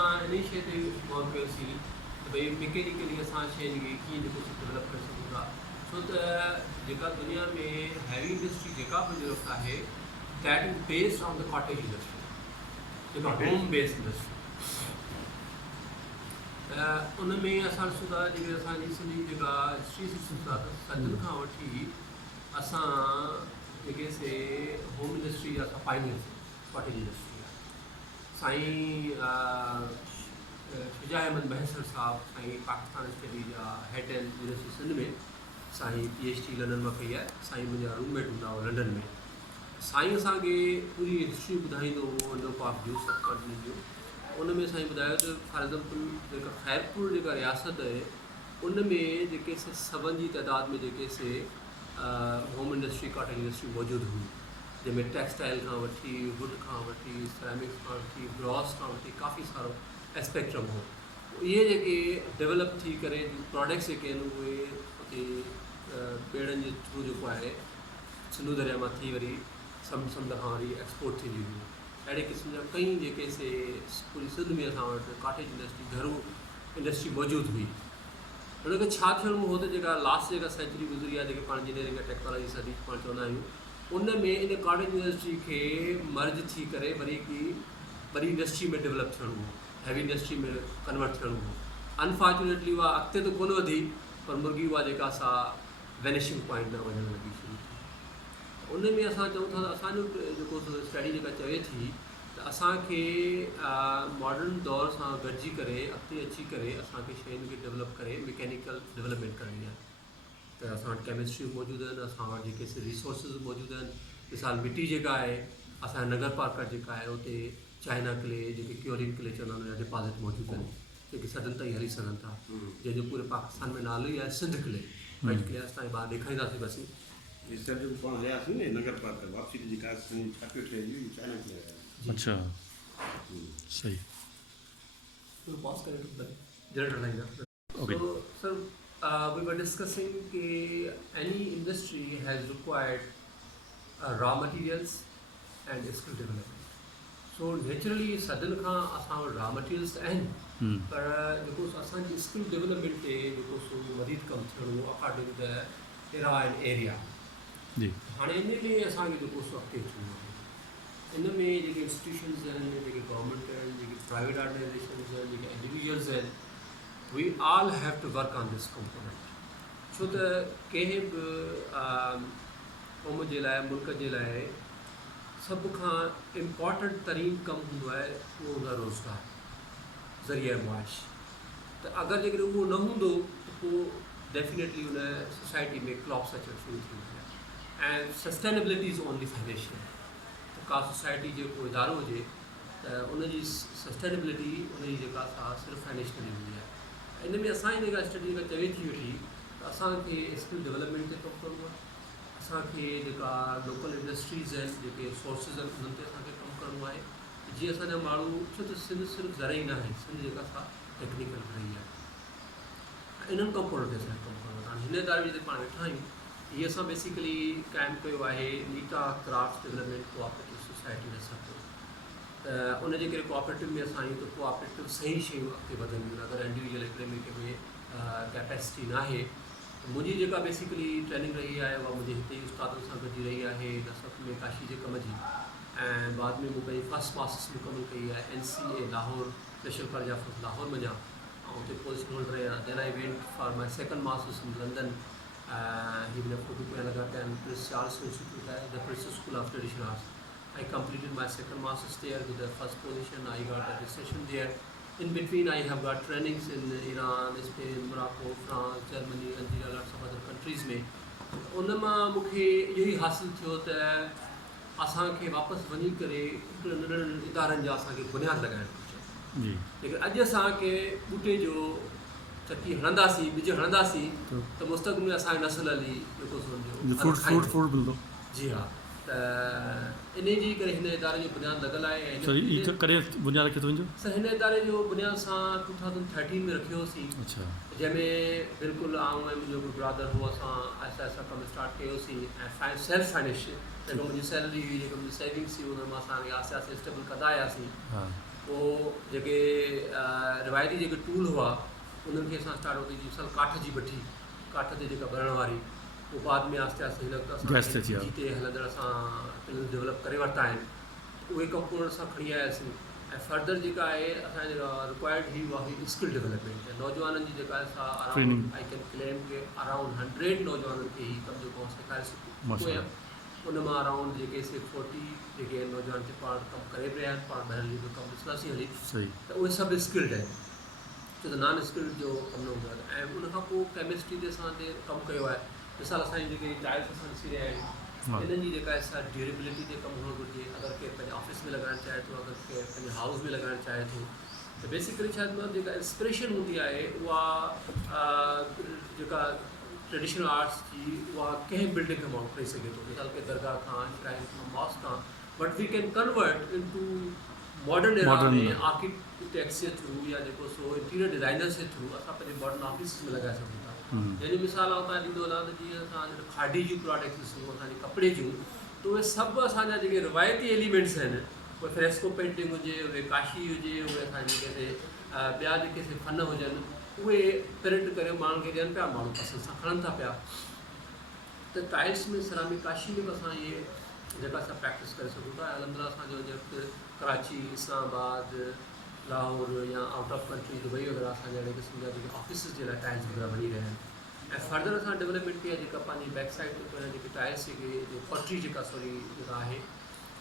असां इन शइ ते गौर कयोसीं त भई मैकेनिकली असां शइ खे कीअं जेको डेवलप करे सघूं था, छो त जेका दुनिया में हैवी इंडस्ट्री जेका बि डेवलप आहे that is based on the cottage industry, जेका होम बेस्ड इंडस्ट्री। त उन में असां ॾिसूं था जेके असांजी सिंधी जेका हिस्ट्री ॾिसूं था त सदियुनि खां वठी असां जेके से होम इंडस्ट्री जा असां पाइनियर्स कॉटेज इंडस्ट्री आहे। साईं शुजा अहमद महसर साहब साईं पाकिस्तान स्टडी जा हेड आहिनि यूनिवर्सिटी सिंध में, साईं PhD लंडन में कई आहे। साईं मुंहिंजा रूममेट हूंदा हुआ लंडन में। साईं असांखे पूरी हिस्ट्री ॿुधाईंदो हुओ इंडो पाक जूं सब कॉन्टिनेंट जूं। उन में साईं ॿुधायो त फॉर एग्ज़ाम्पल जेका ख़ैरपुर जेका रियासत आहे उन में जेके से सबनि जी तइदाद में जेके से होम इंडस्ट्री कॉटेज इंडस्ट्री मौजूदु हुई, जंहिंमें टेक्सटाइल खां वठी वुड खां वठी सिरेमिक्स खां वठी ब्रॉस खां वठी काफ़ी सारो एस्पेक्ट्रम हो। इहे जेके डेवलप थी करे प्रोडक्ट्स जेके आहिनि उहे उते ॿेड़नि जे थ्रू जेको आहे सिंधु दरिया मां थी वरी समुंड खां वरी एक्सपोर्ट थींदी हुई। अहिड़े क़िस्म जा कई जेके से पूरी सिंध में असां वटि कॉटेज इंडस्ट्री घरू इंडस्ट्री मौजूदु हुई। हुनखे छा थियणो हो त जेका लास्ट जेका सेंचुरी गुज़री आहे, जेके पाण इंजीनियरिंग ऐं टेक्नोलॉजी सदी पाण चवंदा आहियूं, उन में इन कॉटेज इंडस्ट्री खे मर्ज थी करे वरी इंडस्ट्री में डेवलप थियणो हो, हैवी इंडस्ट्री में कन्वर्ट थियणो हो। अनफॉर्चुनेटली उहा अॻिते त कोन वधी, पर मुर्गी उहा जेका सा वेनिशिंग पॉइंट न वञणु लॻी शुरू थी। उन में असां चऊं था त असांजो जेको स्टडी जेका चवे थी त असांखे मॉडर्न दौर सां गॾिजी करे अॻिते अची करे असांखे शयुनि खे डेवलप करे मैकेनिकल डेवलपमेंट करणी आहे। त असां वटि केमिस्ट्री मौजूदु आहिनि, असां वटि जेके से रिसोर्सिस मौजूदु आहिनि। मिसाल मिटी जेका आहे असांजा नगर पार्क जेका आहे उते चाइना क्ले जेके क्योरिन क्ले चवंदा आहिनि डिपॉज़िट मौजूदु आहिनि, जेके सदन ताईं हली सघनि था, जंहिंजो पूरे पाकिस्तान में नालो ई आहे सिंध क्ले। वाइट क्ले असां तव्हांखे ॿाहिरि ॾेखारींदासीं बसी। पाण वियासीं न नगर पार्क वापसी जेका छापियो थिए चाइना क्ले। अच्छा सही। तो पॉज करें generator line. Okay. So sir, we were discussing that any industry has required raw materials and skill development. So naturally सदन खां असां वटि raw materials आहिनि, पर जेको असांजी स्किल डेवलपमेंट ते जेको सो वधीक कमु थियणो according the era and area जी। हाणे इन में असांखे जेको सो अॻिते अचिणो आहे। इन में जेके इंस्टीट्यूशन्स आहिनि, जेके गवर्नमेंट आहिनि, जेके प्राइवेट ऑर्गेनाइजेशन्स आहिनि, जेके इंडिविजुअल्स आहिनि, we all have to work on this component. छो त कंहिं बि क़ौम जे लाइ, मुल्क जे लाइ सभ खां इम्पॉर्टेंट तरीन कमु हूंदो आहे उहो हूंदो आहे रोज़गार, ज़रिया मुआश। त अगरि जेकॾहिं उहो न हूंदो त पोइ डेफिनेटली उन सोसाइटी में क्लॉप्स अचणु शुरू थी वेंदा आहिनि। ऐं सस्टेनेबिलिटी इज़ ओनली फाइनेंशियल। त का सोसाइटी जेको इदारो हुजे त उनजी सस्टेनेबिलिटी उनजी जेका सा सिर्फ़ु फाइनेंशियली हूंदी आहे। इन में असांजी जेका स्टडी जेका चवे थी वेठी त असांखे स्किल डेवलपमेंट ते कमु करिणो आहे, असांखे जेका लोकल इंडस्ट्रीज़ आहिनि, जेके सोर्सिस आहिनि, उन्हनि ते असांखे कमु करिणो आहे। जीअं असांजा माण्हू, छो त सिंध सिर्फ़ु ज़रई न आहे, सिंध जेका सा टेक्निकल रही आहे, इन्हनि कंपोनेंट ते असांखे कमु करिणो आहे। हाणे हिन इदारे में जेके पाण वेठा आहियूं, इहे असां बेसिकली क़ाइमु कयो आहे Neeta craft development cooperative society Nasarpur. त उन जे करे कोऑपरेटिव में असां आहियूं त कोऑपरेटिव सही शयूं अॻिते वधंदियूं। अगरि इंडिविजुअल एकेडमिक में कैपेसिटी न आहे, मुंहिंजी जेका बेसिकली ट्रेनिंग रही आहे उहा मुंहिंजे हिते ई उस्तादनि सां गॾिजी रही आहे नसरपुर में काशी जे कम जी। ऐं बाद में मूं पंहिंजी फस्ट मास्टर्स मुकमल कई आहे NCA Lahore, national College of Lahore मञा, ऐं हुते पोजिशन होल्डर आहियां। Then I went for my second masters in London, even a photography Alagarh and Prince Charles Institute, the Prince's School of Traditional Arts. I completed my second master's there with the first position. I got a distinction there. In between, I have got trainings in Iran, Spain, Morocco, France, Germany, Algeria, lots of other countries में। उन मां मूंखे इहो ई हासिलु थियो त असांखे वापसि वञी करे नंढड़नि इदारनि जा असांखे बुनियादु लॻाइणु घुरिजे। लेकिन अॼु असांखे ॿूटे जो चकी हणंदासीं, ॿिज हणंदासीं त मुस्तक़बिल में असांजी नस्ल हली जेको फूड जी हा। त इन जी करे हिन इदारे जो बुनियादु लॻल आहे। कॾहिं बुनियादु रखियो तुंहिंजो? सर हिन इदारे जो बुनियादु असां 2013 में रखियो होसीं। अच्छा। जंहिंमें बिल्कुलु आऊं ऐं मुंहिंजो बि ब्रदर हुओ, असां आहिस्ता आहिस्ता कमु स्टार्ट कयोसीं। ऐं सेल्फ फाइनेंशियल जेको मुंहिंजी सैलरी हुई, जेको मुंहिंजी सेविंग्स हुई, उन मां असांखे आहिस्ते आहिस्ते स्टेबल कंदा आयासीं। पोइ जेके रिवायती जेके टूल हुआ उन्हनि खे असां स्टार्ट कयोसीं मिसाल काठ जी भट्टी काठ ते जेका बरण वारी पोइ बाद में आहिस्ते आहिस्ते हिन गैस ते थी जी ते हलंदड़ असां डेवलप करे वरिता आहिनि उहे कंपोनेंट असां खणी आयासीं ऐं फर्दर जेका आहे असांजे रिक्वायर्ड ही उहा हुई स्किल डेवलपमेंट नौजवाननि जी जेका असां Training. Around I can claim के अराउंड 100 नौजवाननि खे ही कमु जेको सेखारे सघूं उन मां अराउंड जेके 40 जेके नौजवान ते पाण कमु करे पिया आहिनि पाण ॿाहिरि जेको कमु ॾिसंदासीं हली सही त उहे सभु स्किल्ड आहिनि छो त नॉन स्किल्ड जो कमु न हूंदो आहे ऐं उनखां पोइ केमिस्ट्री ते असां ते कमु कयो आहे मिसाल असांजी जेके टाइल्स असां ॾिसी रहिया आहियूं हाँ इन्हनि जी जेका आहे ड्यूरेबिलिटी ते कमु हुअणु घुरिजे अगरि केरु पंहिंजे ऑफिस में लॻाइणु चाहे थो अगरि केरु पंहिंजे हाउस में लॻाइणु चाहे थो त बेसिकली छा थींदो आहे जेका इंस्पिरेशन हूंदी आहे उहा जेका ट्रेडिशनल आर्ट्स जी उहा कंहिं बिल्डिंग खां माण्हू खणी सघे थो मिसाल के दरगाह खां श्राइन खां मॉस्क खां but we can convert into modern era में आर्किटेक्ट्स जे थ्रू या जेको सो इंटीरियर डिज़ाइनर्स जे थ्रू असां पंहिंजे मॉडर्न ऑफिस में लॻाए सघूं था जंहिंजी मिसाल हुतां ॾींदो हलां त जीअं असां खादी जूं प्रोडक्ट्स ॾिसूं असांजे कपिड़े जूं त उहे सभु असांजा जेके रिवायती एलिमेंट्स आहिनि उहे फ्रेस्को पेंटिंग हुजे उहे काशी हुजे उहे असांजे जेके ॿिया जेके फन हुजनि उहे प्रिंट करे माण्हुनि खे ॾियनि पिया माण्हू पसंदि सां खणनि था पिया त टाइल्स में सरामिक काशी में बि असां इहे जेका असां प्रैक्टिस करे सघूं था अलहमदिल्ला असांजो जेके कराची इस्लामाबाद लाहौर या आउट ऑफ कंट्री दुबई वग़ैरह असांजा अहिड़े क़िस्म जा जेके ऑफिसिस जे लाइ टाइल्स वग़ैरह वञी रहिया आहिनि ऐं फर्दर असां डेवलपमेंट कई आहे जेका पंहिंजी बैक साइड ते जेके टाइल्स जेके पॉटरी जेका सॉरी जेका आहे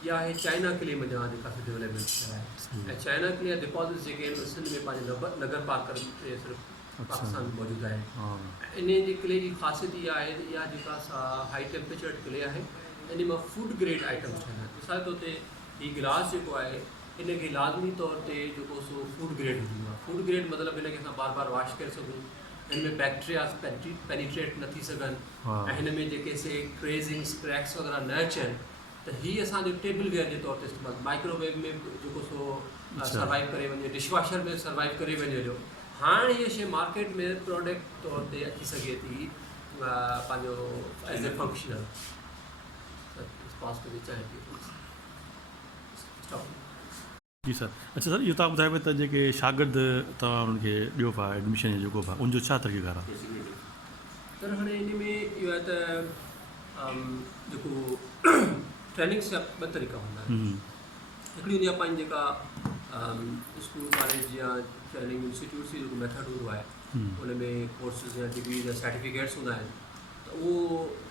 इहा आहे चाइना किले में जहाँ जेका असां डेवलपमेंट कया आहे ऐं चाइना किले जा डिपॉज़िट्स जेके आहिनि सिंध में पंहिंजे नगर पार्कर में सिर्फ़ु पाकिस्तान में मौजूदु आहिनि इन जे किले जी ख़ासियत इहा आहे त इहा जेका असां हाई टेम्परेचर किले आहे इन मां फूड ग्रेड आइटम्स ठहियल आहिनि मिसाल तौर ते हीउ गिलास जेको आहे इनखे लाज़मी तौर ते जेको सो फूड ग्रेड हूंदो आहे फूड ग्रेड मतिलबु इनखे असां बार बार वॉश करे सघूं हिन में बैक्टीरियास पेनिट्रेट न थी सघनि ऐं हिन में जेके से क्रेज़िंग्स क्रैक्स वग़ैरह न अचनि त हीअ असांजो टेबल वेयर जे तौर ते इस्तेमालु माइक्रोवेव में जेको सो सर्वाइव करे वञे डिशवॉशर में सर्वाइव करे वञे थो हाणे हीअ शइ मार्केट में प्रोडक्ट तौर ते अची सघे थी पंहिंजो एज़ ए फंक्शनल जी सर अच्छा सर इहो तव्हां ॿुधायो पिया त जेके शागिर्द तव्हां उन्हनि खे ॾियो पिया एडमिशन जेको पिया उनजो छा तरीक़ेकार आहे त हाणे इन में इहो आहे त जेको ट्रेनिंग जा ॿ तरीक़ा हूंदा आहिनि हिकिड़ी हूंदी आहे पंहिंजी जेका स्कूल कॉलेज या ट्रेनिंग इंस्टीट्यूट्स जो जेको मेथड हूंदो आहे उन में कोर्सिस या डिग्री जा सर्टिफिकेट्स हूंदा आहिनि त उहो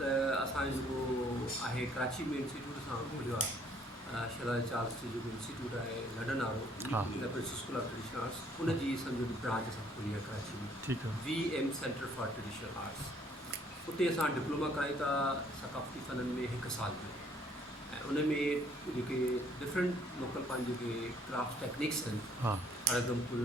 त असांजो जेको आहे कराची में इंस्टीट्यूट असां खोलियो आहे शलाल चार्ल्स जो जेको इंस्टीट्यूट आहे लंडन वारो Prince school of traditional arts उनजी सम्झो ब्रांच असां खोली आहे कराची में VM centre for traditional arts उते असां डिप्लोमा करायूं था सकाफ़ती फ़ननि में 1 साल जो ऐं उन में जेके डिफरेंट लोकल पंहिंजे जेके क्राफ्ट टेक्निक्स आहिनि फॉर एग्ज़ाम्पल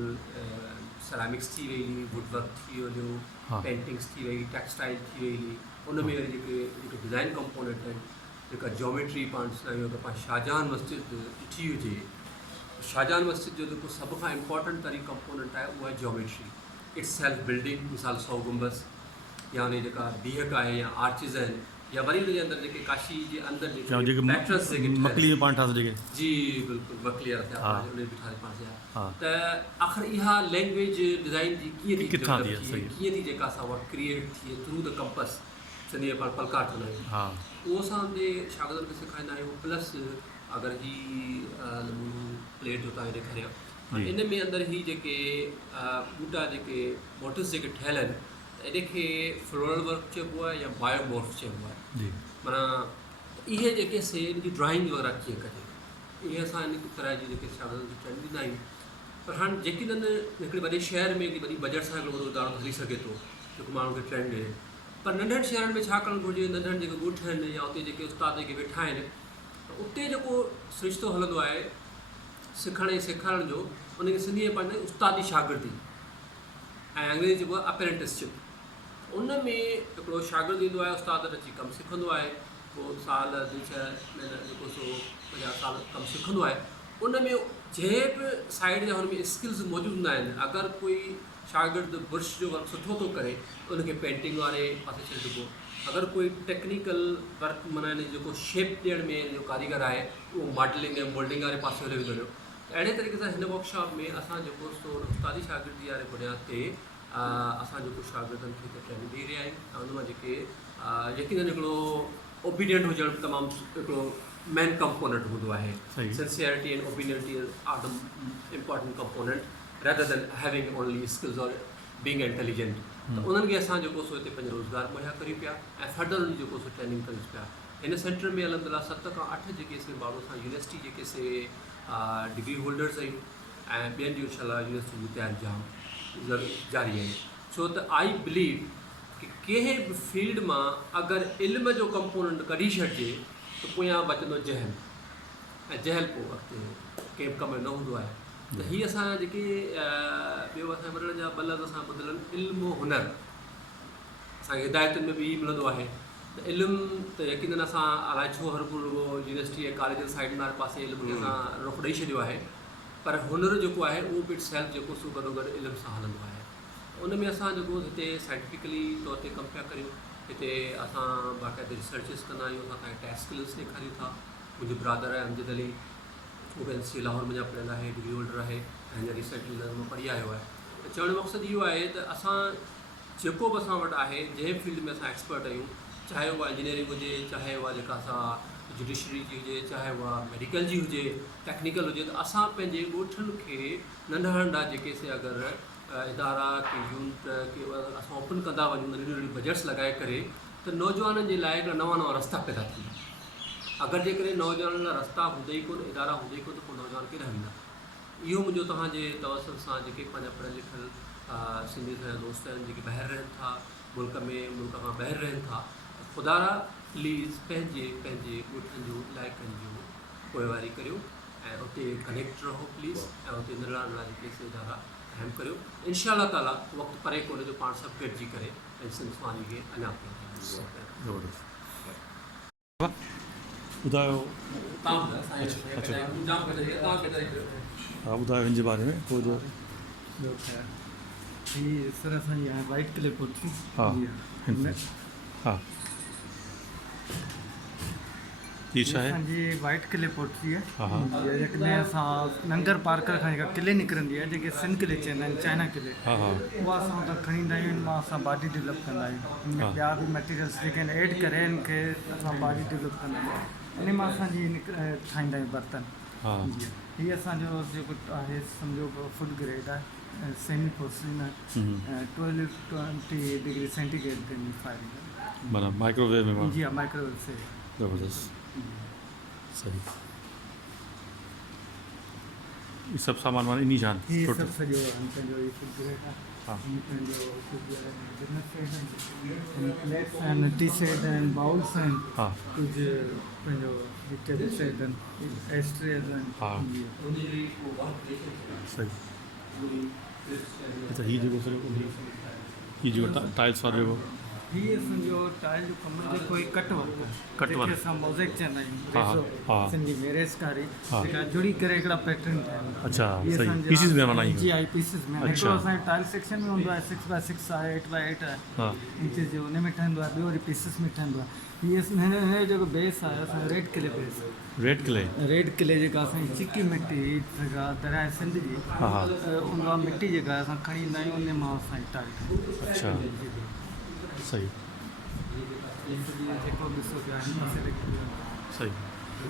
सरामिक्स थी वई वुड वर्क थी वियो पेंटिंग्स थी वई टेक्सटाइल थी वई उन में वरी जेके डिज़ाइन कंपोनेंट आहिनि जेका जोमेट्री पाण ॾिसंदा आहियूं त पाण शाहजहान मस्जिद ॾिठी हुजे शाहजहान मस्जिद जो जेको सभ खां इम्पॉर्टेंट तरी कंपोनेंट आहे उहा आहे जोमेट्री इट्स सेल्फ बिल्डिंग मिसाल 100 गुंबस या उन जेका बीहक आहे या आर्चिस आहिनि या वरी हुनजे अंदरि जेके काशी जे अंदरि जेके पैटर्न्स जेके मकली पाण ठाहे जेके जी बिल्कुलु मकली थिया उन बि ठाहे पाण थिया त आख़िर इहा लैंग्वेज डिज़ाइन जी कीअं थी कीअं थी जेका असां उहा क्रिएट थिए थ्रू द कंपस सिंधी पाण पलकार चवंदा आहियूं उहो असां हुनजे शागिर्दनि खे सेखारींदा आहियूं प्लस अगरि ही नमूनो प्लेट जो तव्हां ॾेखारियो इन में अंदरि ही जेके ॿूटा जेके मोटिव्स जेके ठहियल आहिनि त इनखे फ्लोरल वर्क चइबो आहे या बायोमॉर्फ चइबो आहे माना इहे जेके से इनजी ड्राइंग वग़ैरह कीअं कजे इहे असां इन तरह जी जेके शागिर्दनि खे ट्रेनिंग ॾींदा आहियूं पर हाणे जेकी हिकिड़े वॾे शहर में वॾी बजट सां हिकिड़ो उदाहरण हली सघे थो जेको माण्हुनि खे ट्रेंड ॾिए पर नंढनि शहरनि में छा करणु घुरिजे नंढनि जेके ॻोठ आहिनि या उते जेके उस्ताद जेके वेठा आहिनि त उते जेको सिरिश्तो हलंदो आहे सिखण ऐं सेखारण जो उनखे सिंधीअ में पंहिंजे उस्तादी शागिर्दी ऐं अंग्रेजी जेको आहे अपेरेंटिसशिप उन में हिकिड़ो शागिर्दु ईंदो आहे उस्ताद अची कमु सिखंदो आहे पोइ साल 2-6 महीना जेको सो 50 साल कमु सिखंदो आहे उन में जंहिं बि साइड जा हुन में स्किल्स मौजूदु हूंदा आहिनि अगरि कोई शागिर्दु बुर्श जो वर्क सुठो थो करे उनखे पेंटिंग वारे पासे छॾे ॾिबो अगरि कोई टेक्निकल वर्क माना जेको शेप ॾियण में जो कारीगर आहे उहो मॉडलिंग ऐं मोल्डिंग वारे पासे हले वेंदो त अहिड़े तरीक़े सां हिन वर्कशॉप में असां जेको सो उस्तादी शागिर्दी वारे बुनियाद ते असां जेको शागिर्दनि खे ट्रेनिंग ॾेई रहिया आहियूं ऐं उन मां जेके यकीनन हिकिड़ो ओबीडियंट हुजणु तमामु हिकिड़ो मेन कंपोनेंट हूंदो आहे. सही. Sincerity and obedience are the important component rather than having only skills or being intelligent. त उन्हनि खे असां जेको सो हिते पंहिंजो रोज़गार मुहैया करियूं पिया ऐं फर्दर उन्हनि जेको सो ट्रेनिंग कयूं पिया. हिन सेंटर में अलहमदिल्ला 7 खां 8 जेके से माण्हू असां यूनिवर्सिटी जेके से डिग्री होल्डर्स आहियूं ऐं ॿियनि जूं इनशाला यूनिवर्सिटी जूं तयारी जाम जारी आहिनि. छो त आई बिलीव कि कंहिं बि फील्ड मां अगरि इल्म जो कंपोनेंट कढी छॾिजे त पोयां बचंदो जहल ऐं जहल पोइ अॻिते कंहिं कम में न हूंदो आहे. त हीअ असां जेके ॿियो असांजे वॾनि जा ॿ लफ़्ज़ असां ॿुधल आहिनि इल्मु हुनर. असांखे हिदायतुनि में बि ई मिलंदो आहे त इल्मु त यकीननि असां अलाए छो हर को यूनिवर्सिटी ऐं कॉलेज साइड वारे पासे इल्मु खे असां रुख ॾेई छॾियो आहे, पर हुनर जेको आहे उहो बि सेल्फ जेको सो गॾोगॾु इल्म सां हलंदो आहे. उन में असां जेको हिते साइंटिफिकली तौर ते कमु पिया करियूं. हिते असां बाक़ाइदे रिसर्चिस कंदा आहियूं. असां तव्हांखे टेस्ट स्किल्स ॾेखारियूं था. मुंहिंजो ब्रदर आहे अमजद अली, वो एन सी लाहौर में पढ़ियल आहे, डिग्री होल्डर आहे ऐं हिन रिसर्च में पढ़ी आयो आहे. त चवण जो मक़सदु इहो आहे त असां जेको बि असां वटि आहे जंहिं फील्ड में असां एक्सपर्ट आहियूं, चाहे उहा इंजीनियरिंग हुजे, चाहे उहा जेका असां जुडिशरी जी हुजे, चाहे उहा मेडिकल जी हुजे, टेक्निकल हुजे, त असां पंहिंजे ॻोठनि खे नंढा नंढा जेके से अगरि इदारा की यूनिट की असां ओपन कंदा वञूं नंढियूं नंढियूं बजट्स लॻाए करे, त नौजवाननि जे लाइ हिकिड़ा नवां नवां रस्ता पैदा थींदा. अगरि जेकॾहिं नौजवाननि लाइ रस्ता हूंदे ई कोन, इदारा हूंदे ई कोन, त पोइ नौजवान केॾा वेंदा. इहो मुंहिंजो तव्हांजे तवसर सां जेके पंहिंजा पढ़ियल लिखियल सिंधी दोस्त आहिनि जेके ॿाहिरि रहनि था, मुल्क खां ॿाहिरि रहनि था, त ख़ुदा प्लीज़ पंहिंजे पंहिंजे ॻोठनि जूं इलाइक़नि जूं पोइवारी करियो ऐं उते कनेक्ट रहो प्लीज़ ऐं उते नंढड़ा नंढड़ा जेके इदारा अहम करियो. इनशा ताला वक़्तु परे कोन्हे जो पाण सभु गॾिजी करे ऐं सिंधवानी खे अञा ज़बरदस्त. ॿुधायो. हा ॿुधायो हिन जे बारे में पोइ जो. सर असांजी हाणे वाइट क्ले कोठी. हा हा हीअ छा आहे? असांजी वाइट क्ले पोट्री हा हा आहे. जेकॾहिं असां लंगर पार्कर खां जेका किले निकिरंदी आहे, जेके सिंध किले चवंदा आहिनि, चाइना किले, हा हा उहा असां हुतां खणी ईंदा आहियूं. हिन मां असां बॉडी डेवलप कंदा आहियूं. हिन में ॿिया बि मटीरियल्स जेके आहिनि एड करे हिन खे असां बॉडी डेवलप कंदा आहियूं. इन मां असांजी ठाहींदा आहियूं बर्तन. हा हीअ असांजो जेको आहे सम्झो फूड ग्रेड आहे, सेमी पोर्सिन आहे, 12-20 डिग्री सेंटीग्रेड ते फायरिंग आहे. माना माइक्रोवेव में. जी हा, माइक्रोवेव से. ज़बरदस्त. सही. ये सब सामान माने इन्हीं जान ये टोटल. सब सॼो पंहिंजो ई फूड ग्रेड आहे. हाँ. पंहिंजो बिजनेस सेट आहिनि, प्लेट्स आहिनि, टी सेट आहिनि, बाउल्स आहिनि, हा कुझु पंहिंजो टेबल सेट आहिनि, एस्ट्रेज आहिनि. हा सही. अच्छा ही जेको सॼो ही जेको टाइल्स वारो जेको हीअ सम्झो टाइल जो कमु जेको ई कट वर्क आहे, कट वर्क. जंहिंखे असां मोज़ेक चवंदा हा, आहियूं. हा. सिंधी में रेसकारी हा. जेका जुड़ी करे हिकिड़ा पैटर्न ठाहिनि. अच्छा इहे सही असांजा- पीसिस में माना जी ही. आई पीसिस में. अच्छा. हिकिड़ो असांजे टाइल सेक्शन में हूंदो आहे, 6x6 आहे, 8x8 आहे, हा इंचिस जो हुन में ठहंदो आहे. ॿियो वरी पीसिस में ठहंदो आहे. हीअ हिन जो जेको बेस आहे असांजो रेड किले बेस. Red clay. रेड किले जेका असांजी चिकी मिट्टी जेका दरिया सिंध जी, हा हा उहा मिट्टी जेका असां खणी ईंदा आहियूं, उन मां असांजी टाइल. अच्छा सही जेको ॾिसो पिया हिन पासे लिखियलु आहे. सही.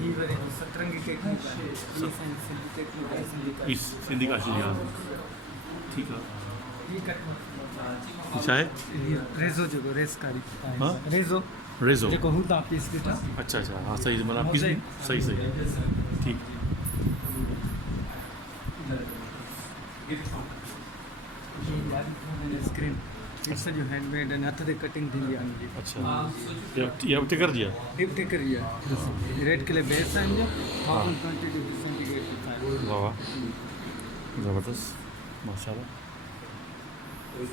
हीअ वरी सतरंगी टेक्निक आहे. हीअ असांजी सिंधी टेक्निक आहे, सिंधी का. इस सिंधी काशी जी. हाँ ठीक है. हीअ कट छा आहे? हीअ रेज़ो जेको रेसकारी हाँ? रेज़ो रेज़ो. जेको हू तव्हां पीस ॾिठा. अच्छा अच्छा हाँ सही माना पीस सही सही ठीक. स्क्रीन इहे सॼो हैंडमेड आहिनि, हथ ते कटिंग थींदी आहे हुनजी. अच्छा ये टिकर जी है. हिप टेकरी आहे. रेड किले बेस आहे हिन जो. 1020 डिग्री सेंटीग्रेड ते ठाहियो. वाह वाह ज़बरदस्त माशाल्लाह. ये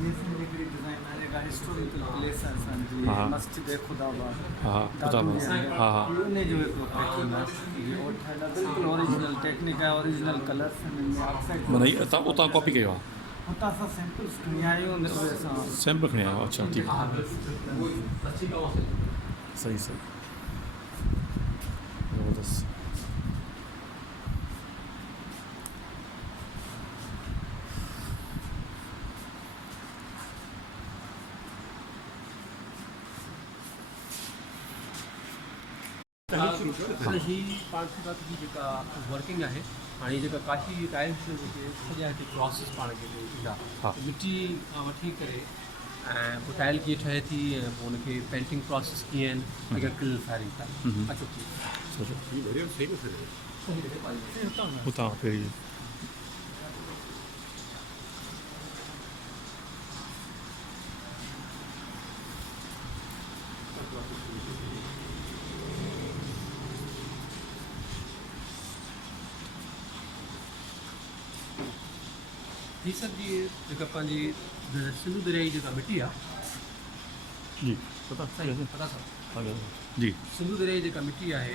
असांजी हिकिड़ी डिज़ाइन आहे जेका हिस्टोरिकल प्लेस आहे असांजी, हा. मस्जिद खुदाबाद. हाँ पता हाँ हाँ उन जो हिकिड़ो पैटर्न आहे. और ठाहियल आहे बिल्कुलु ओरिजिनल टेक्निक आहे, ओरिजिनल कलर्स आहिनि, ऑक्साइड. माना ये उतां कॉपी कयो आहे. हुतां असां सैंपल्स खणी आया आहियूं, उहे असां सैंपल खणी आया. अच्छा ठीक सही सही ज़बरदस्त. कयो न सर ही पाण खे बात जी जेका वर्किंग आहे हाणे जेका काशी जी टाइल्स जेके सॼा हिते प्रोसेस पाण खे ईंदा हा। मिटी खां वठी करे ऐं पोइ टाइल कीअं ठहे थी ऐं पोइ हुनखे पेंटिंग प्रोसेस कीअं आहिनि अगरि क्लिल फायरिंग था अचो ही बढ़िया सही न सही सही लॻे पाणी हुतां पहिरीं ही सर जी जेका पंहिंजी सिंधु दरिया जी जेका मिटी आहे जी पता सही पता अथव जी सिंधु दरिया जी जेका मिटी आहे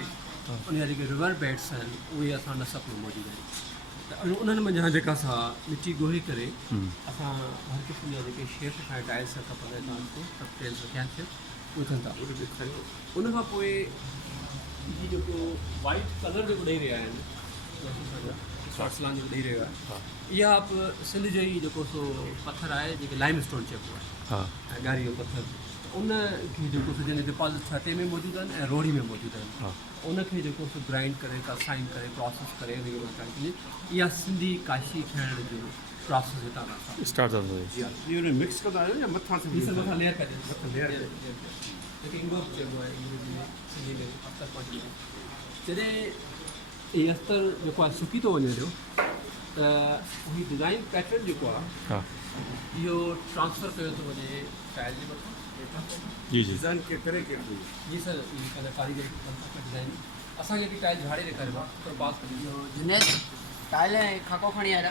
उन जा जेके रिवर बेड्स आहिनि उहे असां नसप में मौजूदु आहिनि त उन्हनि मंझां जेका असां मिटी ॻोहे करे असां हर क़िस्म जा जेके शेप ठाहे टाइल्स खपंदा तव्हांखे सभु टाइल्स रखिया आहिनि उहे थियनि था उन खां पोइ ही जेको वाइट कलर जेको ॾेई रहिया आहिनि स्वासलान जेको ॾेई रहियो आहे इहा बि सिंध जो ई जेको सो पथर आहे जेके लाइम स्टोन चइबो आहे हा ऐं ॻारी जो पथर उनखे जेको सो जंहिंजे डिपॉज़िट छटे में मौजूदु आहिनि ऐं रोड़ी में मौजूदु आहिनि हा उनखे जेको सो ग्राइंड करे कसाइन करे प्रोसेस करे इहा सिंधी काशी ठहिण जो प्रोसेस हितां खां स्टार्ट थो थिए ये उन्हें मिक्स कंदा आहियो या मथां से ही सभु मथां लेयर कजे मथां layer जेके इंगोप चइबो आहे अंग्रेजी में सिंधी में अस्तर पंहिंजी जॾहिं इहे अस्तर जेको आहे सुकी थो वञे पियो त ही डिज़ाइन पैटर्न जेको आहे हा इहो ट्रांसफ़र कयो थो वञे टाइल जे मथां जी जी डिज़ाइन के करे के कोई जी सर इहे कलर कारीगरी डिज़ाइन असांखे बि टाइल झाड़े ॾेखारियो आहे पर पास करे दिनेश टाइल खाको खणी आया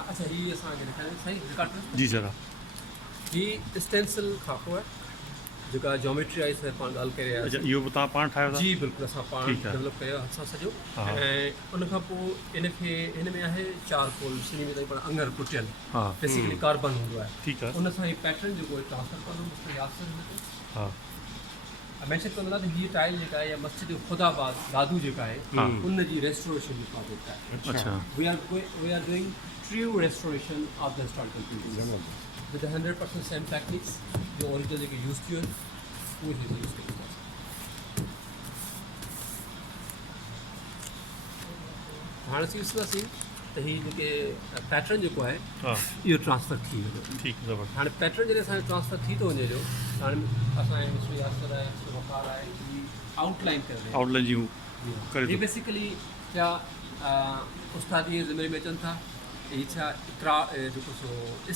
अच्छा ही असांखे ॾेखारियो सही रिकॉर्ड जी सर ही स्टेंसिल खाको आहे जेका जॉमेट्री आहे सर पाण ॻाल्हि करे अच्छा रहिया इहो बि तव्हां पाण ठाहियो था जी बिल्कुलु असां पाण ठीकु आहे। डेवलप कयो हथ सां सॼो हा। ऐं उन खां पोइ इनखे हिन में आहे चारकोल सिनी में पाण अंगर कुटियल हा बेसिकली कार्बन हूंदो आहे ठीकु आहे उन सां ही पैटर्न जेको आहे ट्रांसफर करणो मुश्किल यादि हिन ते हा मैंशन कंदा त हीअ टाइल जेका आहे या मस्जिद ख़ुदाबाद दादू जेका हा। आहे उन जी रेस्टोरेशन जो प्रोजेक्ट आहे अच्छा we are doing true restoration of the historical buildings with the 100% same techniques जो ओरिजिनल जेके यूज़ कियो आहिनि उहे चीज़ यूज़ कयूं हाणे असीं ॾिसंदासीं त हीअ जेके पैटर्न जेको आहे हा इहो ट्रांसफ़र थी वेंदो ठीकु ज़बरदस्त हाणे पैटर्न जॾहिं असांजो ट्रांसफ़र थी थो वञे जो हाणे असांजे मिस्टर यासर आहे मिस्टर वकार आहे ही आउटलाइन करे रहिया आहिनि। आउटलाइन जी करे ये थो बेसिकली छा उस्तादी जे ज़िम्मे में अचनि था ही छा जेको सो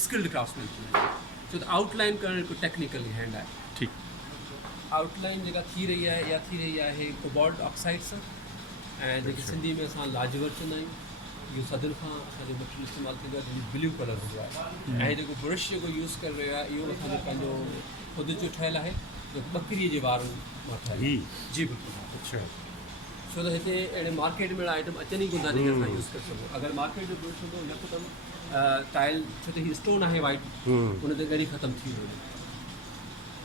स्किल्ड क्राफ्ट्समैन छो त आउटलाइन करणु हिकु टेक्निकली हैंड आहे ठीकु आउटलाइन जेका थी रही आहे इहा थी रही आहे कोबाल्ट ऑक्साइड सां ऐं जेके सिंधी में असां लाजवर चवंदा आहियूं इहो सदियुनि खां असांजो मटीरियल इस्तेमालु थींदो आहे जंहिंजो ब्लू कलर हूंदो आहे ऐं जेको ब्रश जेको यूज़ करे रहियो आहे इहो असांजो पंहिंजो ख़ुदि जो ठहियलु आहे जेको ॿकरीअ जे वारनि मां ठहियलु ही आहे जी बिल्कुलु अच्छा छो त हिते अहिड़े मार्केट में आइटम अचनि ई कोन था जेके असां यूज़ करे सघूं अगरि मार्केट जो ब्रश हूंदो यकदमि टाइल छो त हीअ स्टोन आहे वाइट हुन ते ॻड़ी ख़तमु थी वेंदी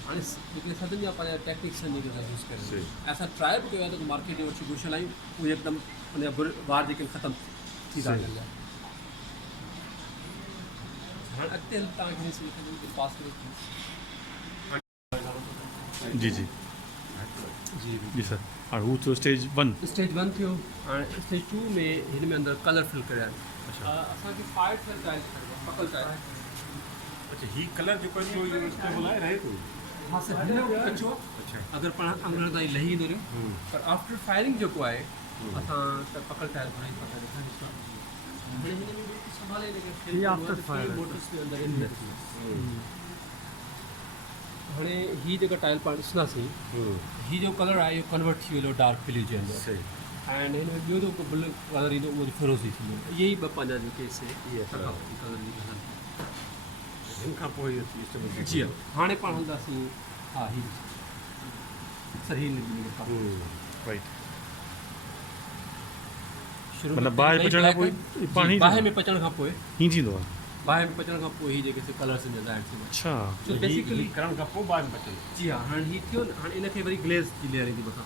हाणे जेके सभिनि जा पंहिंजा टेक्निक्स आहिनि जेके असां यूज़ करे सही। असां ट्राई बि कयो आहे त मार्केट में वठी घुरियल आहियूं उहे हिकदमि हुनजा वार जेके ख़तमु थी था सही। वञनि हाणे अॻिते हल तव्हांखे पास करे जी जी जी जी सर हाणे हू थियो स्टेज 1 स्टेज 1 थियो हाणे स्टेज 2 में हिन में अंदरि कलर फिल करिया आहिनि असांखे फाइट थियल टाइल पकल टाइल अच्छा ही कलर जो कोई जो स्टेबल आहे रहे तो हाँ सर हिन में कचो अच्छा अगरि पाण अंदरि ताईं लही ईंदो रहियो पर आफ्टर फायरिंग जेको आहे असां त पकल टाइल घणेई पता ॾेखारियूं हाणे हिन में बिल्कुलु संभाले ये after fire है। मोटर्स में अंदरि इन हाणे हीअ जेका टाइल पाण ॾिसंदासीं हीअ जो कलर आहे इहो कन्वर्ट थी वियो डार्क ब्लू जे अंदरि सही एंड हिन में ॿियो जेको ब्लू कलर ईंदो उहो फिरोज़ी थींदो इहे ई ॿ पंहिंजा जेके इहे सकाफ़ती कलर जी इनखां पोइ इहो थी स्टेबल जी हाणे पाण हलंदासीं हा ही सर ही राइट शुरू मतिलबु ॿाहिरि पचण खां पोइ पाण ई ॿाहिरि में पचण खां पोइ हीअं थींदो आहे ॿाहिरि में पचण खां पोइ ही जेके कलर्स इन ज़ाहिर थींदा अच्छा तो बेसिकली करण खां पोइ ॿाहिरि बचनि जी हा हाणे ही थियो न हाणे इनखे वरी ग्लेज़ जी लेयर ईंदी मथां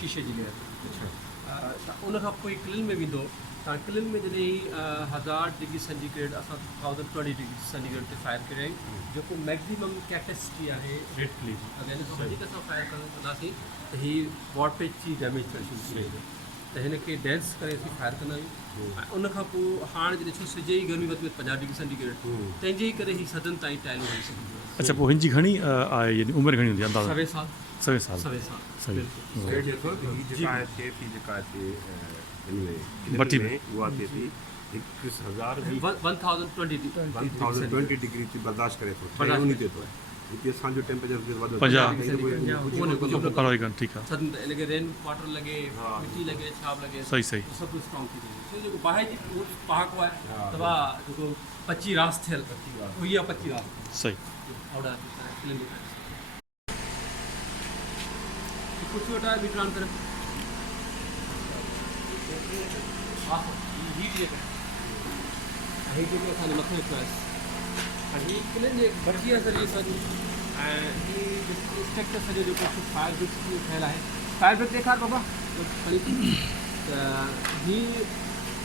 शीशे जी लेयर अच्छा त उन खां पोइ क्लिन में वेंदो तव्हां क्लिन में जॾहिं 1000 डिग्री सेंटीग्रेड असां 1020 डिग्री सेंटीग्रेड ते फायर करे जेको मैक्सिमम कैपेसिटी आहे रेड क्ले जी अगरि हिन खां वधीक असां फायर कंदासीं त हीअ वॉट पेज जी डैमेज थियणु शुरू थी वेंदो त हिन खे डेंस करे असीं फायर कंदा आहियूं ऐं उनखां पोइ हाणे जॾहिं छो सिज जी गर्मी वधि में 50 डिग्री सेंटीग्रेड तंहिंजे करे ई सदन ताईं टाइलूं हली सघंदियूं आहिनि अच्छा पोइ हिन जी घणी आहे यानी उमिरि घणी हूंदी आहे अंदाज़ा 100 साल 100 साल 100 साल सही बिल्कुलु स्टेट जेको ही जेका आहे थिए थी जेका हिते हिनमें भट्टी में उहा थिए थी 1020 1020 डिग्री थी बर्दाश्त करे थो बर्दाश्त उन ते थो हिते असांजो टेम्परेचर वधो 50 परवाई ठीक आहे सदन त इनखे रेन वाटर लॻे मिटी लॻे छाप लॻे सही सही सभु स्ट्रॉन्ग थी वेंदो छो जेको ॿाहिरि जी पहाको आहे त उहा जेको 25 रास थियल उहा 25 रास सही ऑर्डर कुर्सी वटाए बि ट्रान करे जेके असांजे मथे वेठो आहे ऐं हीअ किलनि जे भटिजीअ ज़रिए सां ऐं हीअ स्ट्रक्चर सॼो जेको फायर ब्रिक्स ठहियलु आहे फायर ब्रिक ॾेखार बाबा खणी त हीअ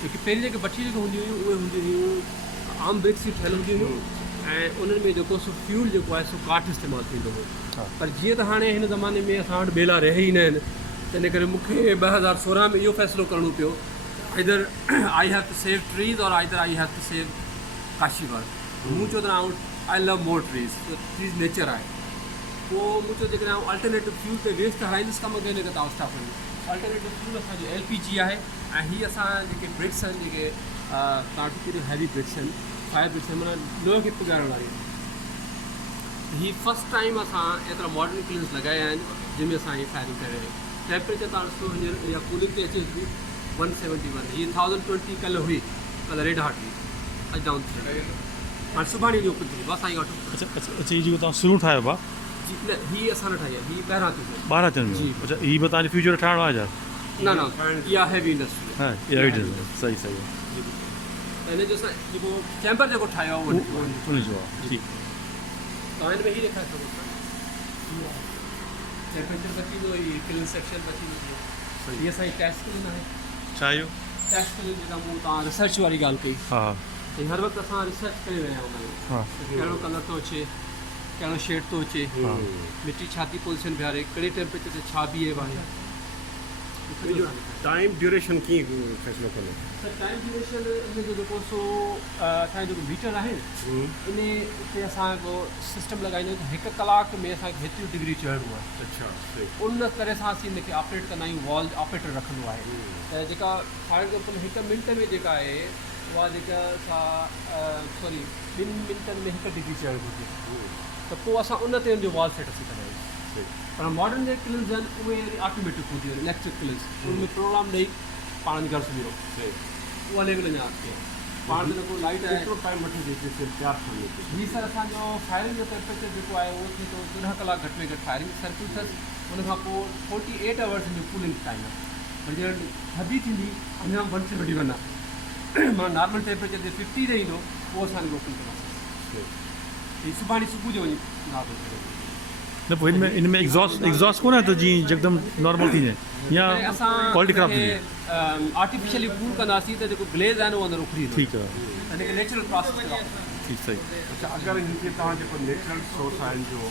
जेके पहिरीं जेके भट्टी जेके हूंदियूं हुयूं उहे हूंदियूं हुयूं आम ब्रिक्स जी ठहियलु हूंदियूं हुयूं ऐं उन्हनि में जेको सो फ्यूल जेको आहे सो काठ इस्तेमालु थींदो हुओ पर जीअं त हाणे हिन ज़माने में असां वटि बेला रहिया ई न आहिनि त इन करे मूंखे 2016 में इहो फ़ैसिलो करिणो पियो इधर I have to save trees और इधर आई हैव टू सेव काशीवाड़ मूं चयो त I love more trees trees nature आहे पोइ मूं चयो जेकॾहिं अल्टरनेटिव फ्यूल ते वेस्ट हणाईंदुसि कमु कयो त तव्हां स्टाफ कयो अल्टरनेटिव फ्यूल असांजो LPG आहे ऐं हीअ असां जेके ब्रिक्स आहिनि जेके तव्हां केॾे हैवी ब्रिक्स आहिनि फायर ब्रिक्स आहिनि माना लोह खे पुॼाइण वारी हीअ फस्ट टाइम असां एतिरा मॉडर्न क्लीन्स लॻाया आहिनि जंहिंमें असां हीअ फायरिंग करे रहिया आहियूं टेम्परेचर तव्हां ॾिसो हींअर इहा कूलिंग ते अचे थी 171 हीअ 1020 कल्ह हुई कल्ह रेड हार्ट हुई अॼु डाउन थी हाणे सुभाणे जो ओपन थी बसि आई ऑटो अच्छा अच्छा अच्छा ये जो तव्हां शुरू ठाहियो आहे जी न हीअ असां न ठाही आहे हीअ ॿाहिरां थी थिए 12 दिन जी। में अच्छा ये बि तव्हांजे फ्यूचर ठाहिणो आहे छा न इहा हैवी इंडस्ट्री हा इहा एविडेंस सही सही आहे त हिन जो असां जेको चैम्बर जेको ठाहियो आहे उहो उन जो आहे ठीकु तव्हां हिन में ई ॾेखारे सघो था टेम्परेचर बची थो इहे क्लीन सेक्शन बची थो हीअ असांजी टेस्ट क्लीन आहे छा इहो टेस्ट क्लीन जेका मूं तव्हां रिसर्च वारी ॻाल्हि कई हा त हर वक़्तु असां रिसर्च करे रहिया आहियूं हा कहिड़ो कलर थो अचे कहिड़ो शेड थो अचे मिटी छा थी पोज़ीशन बीहारे कहिड़े टेम्परेचर ते छा बीहे आहे टाइम ड्यूरेशन कीअं फ़ैसिलो कंदो त टाइम ड्यूरेशन हिनजो जेको सो असांजो जेको मीटर आहे इन ते असां हिकिड़ो सिस्टम लॻाईंदा आहियूं त 1 कलाक में असांखे हेतिरियूं डिग्री चढ़णो आहे अच्छा उन तरह सां असीं हिनखे ऑपरेट कंदा आहियूं वॉल ऑपरेटर रखंदो आहे त जेका फॉर एग्ज़ाम्पल 1 मिंट में जेका आहे उहा जेका सॉरी 2 मिंटनि में 1 डिग्री चढ़ घुरिजे त पोइ असां उन ते हुनजो वॉल सेट असीं कंदा आहियूं पर मॉडर्न जेके क्लिन्स आहिनि उहे ऑटोमेटिक हूंदियूं आहिनि इलेक्ट्रिक क्लिन्स उनमें प्रोग्राम ॾेई पाण घर सुधी रहो उहा लेवल अञा अॻिते आहे पाण में को लाइट आहे केतिरो टाइम वठी जेके तयारु ठहंदी हीअ सर असांजो फायरिंग जो टेम्परेचर जेको आहे उहो थिए थो 13 कलाक घटि में घटि फायरिंग सर्किट अथसि उनखां पोइ 48 आवर्स जो कूलिंग टाइम आहे पर जॾहिं थधी थींदी अञा वन से वठी वञा माना नॉर्मल टेम्परेचर ते 50 ते ईंदो पोइ असांखे ओपन कंदासीं हीअ सुभाणे सुबुह जो वञी नॉर्मल न पोइ इनमें एग्ज़ॉस्ट कोन आहे त जीअं यकदमि नॉर्मल थी वञे या क्वालिटी ख़राबु थी वञे आर्टिफिशियली कूल कंदासीं त जेको ग्लेज़ आहे न उहो अंदरि उखड़ी ठीकु आहे हिनखे नेचुरल प्रोसेस ठीकु सही अच्छा अगरि हिनखे तव्हां जेको नेचुरल सोर्स आहे जो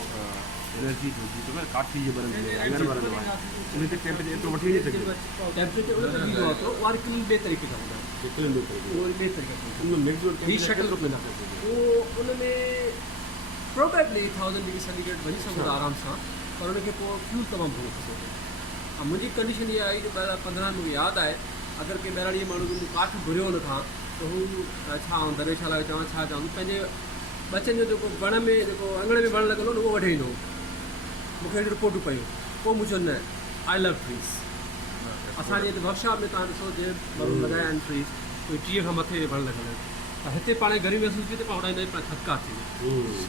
एनर्जी जो जीतो न काठी जो बनंदो आहे अगरि बनंदो आहे उन ते टेम्परेचर एतिरो वठी नथी सघे टेम्परेचर उन ते बीहंदो आहे त उहा क्लीन ॿिए तरीक़े सां हूंदा आहिनि उहो ॿिए तरीक़े सां उनमें मैक्सिमम हीअ शटल रुक वेंदा उहो उन में प्रोबेबली 1000 डिग्री सेंटीग्रेड वञी सघो था आराम सां पर उनखे पोइ फ्यूल तमामु घणो थी सघे ऐं मुंहिंजी कंडीशन इहा आई त 2015 में यादि आहे अगरि कंहिं ॿाहिरां माण्हू जो काठ घुरियो नथा त हू छा धर्मशाला जो चवां छा चवां पंहिंजे बचनि जो जेको वण में जेको अंगणे में वणु लॻंदो न उहो वठी ईंदो मूंखे अहिड़ी रिपोर्टूं पयूं पोइ मूं चयो न आई लव ट्रीज़ असांजे हिते वर्कशॉप में तव्हां ॾिसो जे वण लॻाया आहिनि ट्रीज़ कोई 30 खां मथे वण लॻल आहिनि त हिते पाण गर्मी महसूसु थी त पाण उड़ाईंदा आहियूं पर थधिकार थी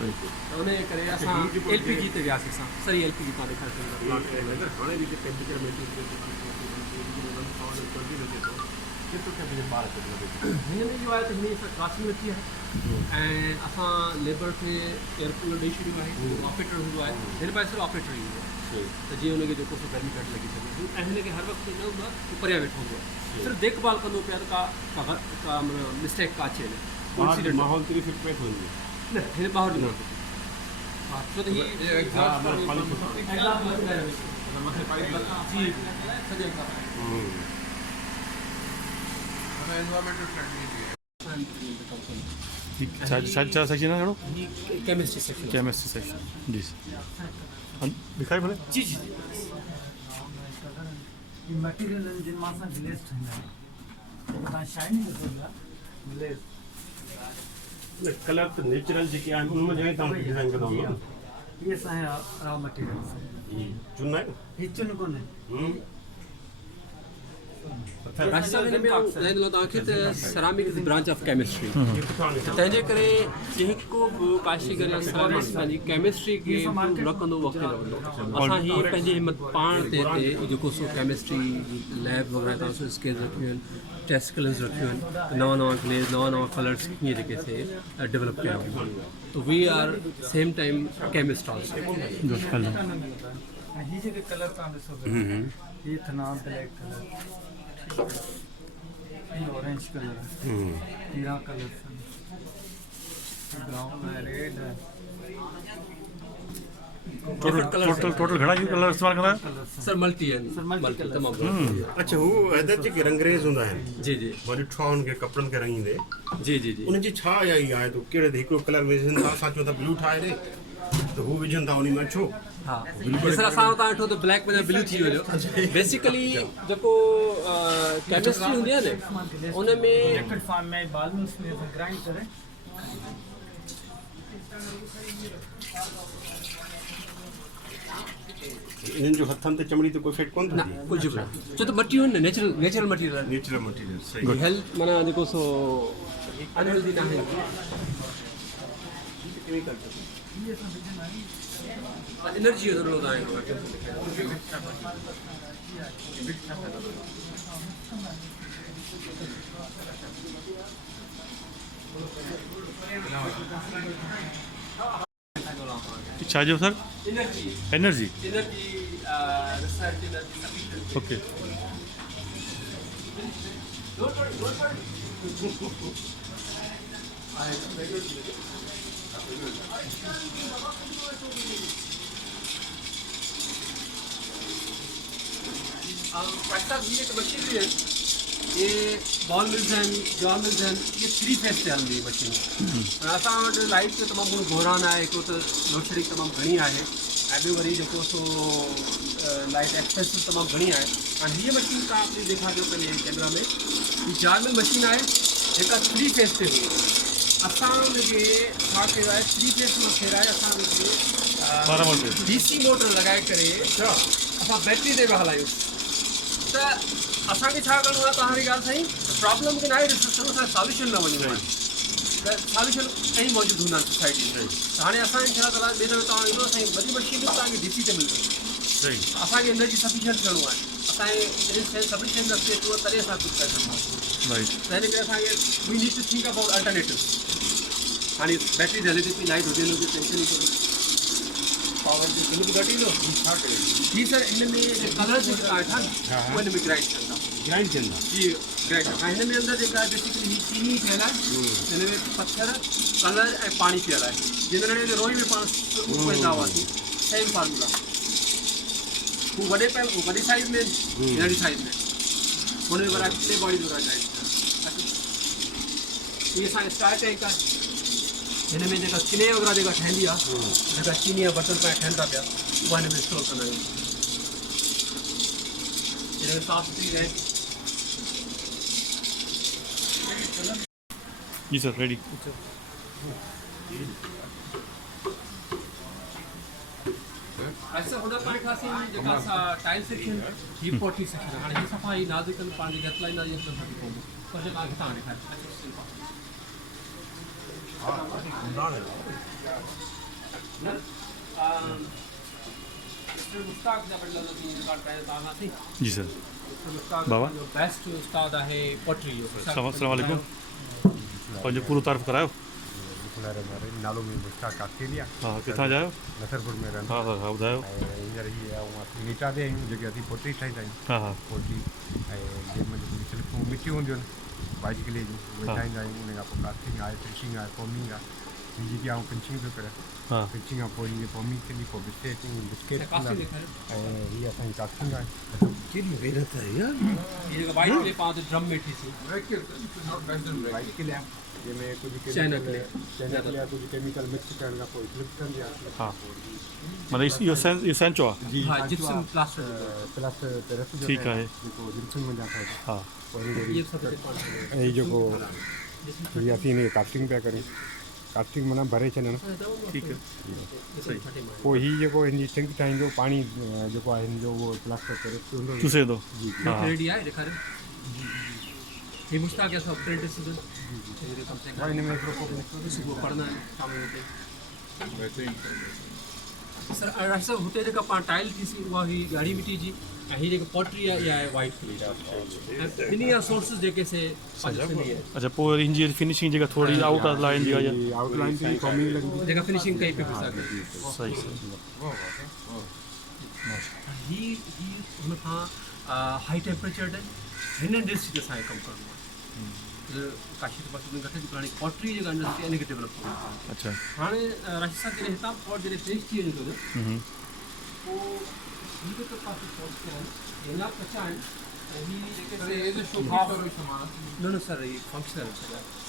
वई त उन करे असां LPG ते वियासीं असां सही LPG तव्हां ॾेखारे सघंदा हाणे जेके टेम्परेचर केतिरो टेम्परेचर ॿार खे हिन जो आहे त हिन सां काफ़ी अची आहे ऐं असां लेबर खे एयर कूलर ॾेई छॾियो आहे ऑपरेटर हूंदो आहे हिन पासे सिर्फ़ु ऑपरेटर ईंदो आहे त जीअं हुनखे जेको सो गर्मी घटि लॻी सघे हू ऐं हिनखे हर वक़्तु न हूंदो आहे हू परियां वेठो हूंदो आहे सिर्फ़ु देखभाल कंदो पिया त का मतिलबु मिस्टेक का अचे न इंसिडेंट माहौल तेरी फिट पे थी न हिन ॿाहिरि ॾिनो हा छो त हीअ जी सॼे छा सेक्शन आहे घणो केमिस्ट्री सेक्शन केमिस्ट्री सेक्शन जी दिखाई भले जी जी ये मटेरियल जिन मां असां ग्लेस ठाहींदा आहियूं तव्हां शाइनिंग ॾिसो था ग्लेस कलर तो नेचुरल जेके आहिनि उनमें जॻह तव्हां डिज़ाइन कंदा हूंदो न ये असांजा रॉ मटेरियल्स चुना आहे ही चुन कोन्हे राजस्थान में ॿुधाईंदो तव्हांखे त ceramic is branch of chemistry तंहिंजे करे जेको बि काशीगर या सेरामिक्स पंहिंजी केमिस्ट्री खे न कंदो वक़्तु रहंदो असां ही पंहिंजी हिमत पाण ते जेको सो केमिस्ट्री लैब वग़ैरह तव्हां सो स्केल्स रखियूं आहिनि टेस्ट कलर्स रखियूं आहिनि नवां नवां ग्लेज नवां कलर्स कीअं जेके से डेवलप कया तो we are same time chemist also ही जेके कलर तव्हां ॾिसो ये थना ब्लैक कलर ये ऑरेंज कलर हीरा कलर ब्राउन है रेड है टोटल घणा कलर इस्तेमालु कंदा आहियो सर मल्टी आहिनि मल्टी तमामु अच्छा हू अदर जेके रंगरेज़ हूंदा आहिनि जी जी वरी ॾिठो हुनखे कपिड़नि खे रंगींदे जी जी जी उनजी छा इहा आहे त कहिड़े हिकिड़ो कलर विझनि था असां चऊं था ब्लू ठाहे ॾे त हू विझनि था उन में छो हा सर असां तव्हां ॾिठो त ब्लैक में ब्लू थी वञो बेसिकली जेको केमिस्ट्री हूंदी आहे न उन में लिक्विड फॉर्म में बालून्स में ग्राइंड करें इन्हनि जो हथनि ते चमड़ी ते कोई इफेक्ट कोन न थी कुझु बि न छो त मटीरियल न नेचुरल मटीरियल आहे नेचुरल मटीरियल सही हेल्थ माना जेको सो अनहेल्दी न आहे एनर्जी जो ज़रूरत आहे छा जो sir energy energy research energy okay machinery है ये बॉल मिल्स आहिनि जॉ मिल्स आहिनि ये 3 फेस ते हलंदी मशीन असां वटि लाइट जो तमामु घणो बहिरान आहे हिकिड़ो त लोड शेडिंग तमामु घणी आहे ऐं ॿियो वरी जेको सो लाइट एक्सपेंसिव तमामु घणी आहे ऐं हीअ मशीन तव्हां अपनी ॾेखारियो पंहिंजे कैमरा में हीअ जार्मन मशीन आहे जेका 3 फेस ते हुई असां हुनखे छा कयो आहे 3 फेस में फेराए असां हुनखे DC मोटर लॻाए करे असां बैटरी ते पिया हलायूं त असांखे छा करिणो आहे तव्हांजी ॻाल्हि साईं प्रॉब्लम खे न आहे ॾिसो असां सॉल्यूशन न वञिणो आहे त सॉल्यूशन कई मौजूदु हूंदा आहिनि सोसाइटी में त हाणे असांखे छा ॿिए दफ़े तव्हां ईंदो साईं वॾी मशीन तव्हांखे DC ते मिलंदी सही असांखे एनर्जी सफिशिएंट करिणो आहे असांखे सभिनी शयुनि रस्ते अचूं तॾहिं असां कुझु करे सघंदासीं राइट त हिन करे असांखे we need to think about alternative हाणे बैटरी हले थी लाइट हुजे न हुजे टेंशन ई कोन्हे पावर जो बिल बि घटि ईंदो जी सर हिन में कलर जेका वेठा न उहे हिन में ग्राइंड कंदा ग्राइंड कंदा जी ग्राइंड ऐं हिन में अंदरि जेका बेसिकली ही चीनी पियल आहे हिन में पत्थर कलर ऐं पाणी पियल आहे जिन नमूने रोई में पाण पैदा हुआसीं सेम फार्मूला हू वॾे साइज़ में नंढी साइज़ में हुन में वरा टे बॉडी जो टाइप इहे असांजो स्टार टैंक आहे हिन में जेका चिने वग़ैरह जेका ठहंदी आहे जेका चीनी जा बर्तन पिया ठहनि था पिया उहा हिन में स्टोर कंदा आहियूं हिन में साफ़ सुथरी रहे जी सर रेडी ऐसा हुन पाण खां असीं जेका असां टाइल सेक्शन ही पॉटरी सेक्शन हाणे ही सफ़ा ई नाज़ुकनि पंहिंजे घटि लाईंदासीं असां खे पवंदो पर जेका तव्हांखे तव्हां ॾेखारियो जी सर बाबा बेस्ट उस्ताद आहे पॉटरी जो अस्सलाम वालेकुम पंहिंजो पूरो तारीफ़ करायो बिस्मिल्लाहिर्रहमानिर्रहीम नालो में मुश्ताक ऑस्ट्रेलिया हा किथां जा आहियो? नसरपुर में रहंदो हा हा हा ॿुधायो। हींअर ही असीं नीटा ते आहियूं जेके असीं पोटी ठाहींदा आहियूं हा हा पोटी ऐं जंहिंमें जेकी स्लिपूं मिठियूं हूंदियूं आहिनि 22 किले जूं उहे हा। ठाहींदा आहियूं। उन खां पोइ कास्टिंग आहे फिनिशिंग आहे फॉर्मिंग आहे हीअ जेकी आऊं पिंचिंग पियो करे हा पिंचिंग खां पोइ हीअ फॉर्मिंग थींदी पोइ बिस्केट कास्टिंग ॾेखारियो। ऐं हीअ असांजी कास्टिंग आहे केॾी महिनत आहे यार ये जेका वाइट क्ले पाण ड्रम में थी वाइट किले जंहिंमें कुझु चाइना केमिकल चाइना किले आहे कुझु केमिकल मिक्स करण खां पोइ स्लिप कंदी आहे हा मतिलबु इहो सैंचो आहे। जी हाँ जिप्सम प्लास्टर प्लस पेरस जो ठीकु आहे। जेको जिप्सम वञा थो हा ये सब पाण ऐं जेको हीअ असीं हिन कास्टिंग पिया करियूं कास्टिंग माना भरे छॾणु ठीकु आहे सही पोइ हीअ जेको हिनजी सिंक ठाहींदो पाणी जेको आहे हिन जो उहो प्लास्टर पेरस हूंदो चूसे थो जी हा रेडी आहे ॾेखारियो। ये मुश्ताक है सब अप्रेंटिस सीजन कम से हिन में हिकिड़ो पोइ सुबुह पढ़ना है शाम जो सर राष्ट्र हुते जेका पाण टाइल थी सी उहा ही ॻाढ़ी मिट्टी जी ऐं हीअ जेका पॉटरी आहे इहा आहे वाइट क्ले ॿिन्ही जा सोर्सिस जेके से पंहिंजो सिंधी आहे अच्छा पोइ हिन जी फिनिशिंग जेका थोरी आउट लाइन जी आहे आउटलाइन थी फॉर्मिंग लॻंदी जेका फिनिशिंग कई पे सघे सही सही ही हुन खां हाई टेम्परेचर ते हिन इंडस्ट्री ते असांखे कमु करिणो आहे काशी के पास घटि जी पुराणी पॉटरी जेका इंडस्ट्री आहे इनखे डेवलप करिणो आहे अच्छा हाणे राजस्थान जॾहिं हितां पॉट जॾहिं टेस्ट थी वञे थो न हम्म पोइ हीअ जेके काफ़ी पॉट्स आहिनि हेला कचा आहिनि ऐं हीअ जेके न न सर ये functional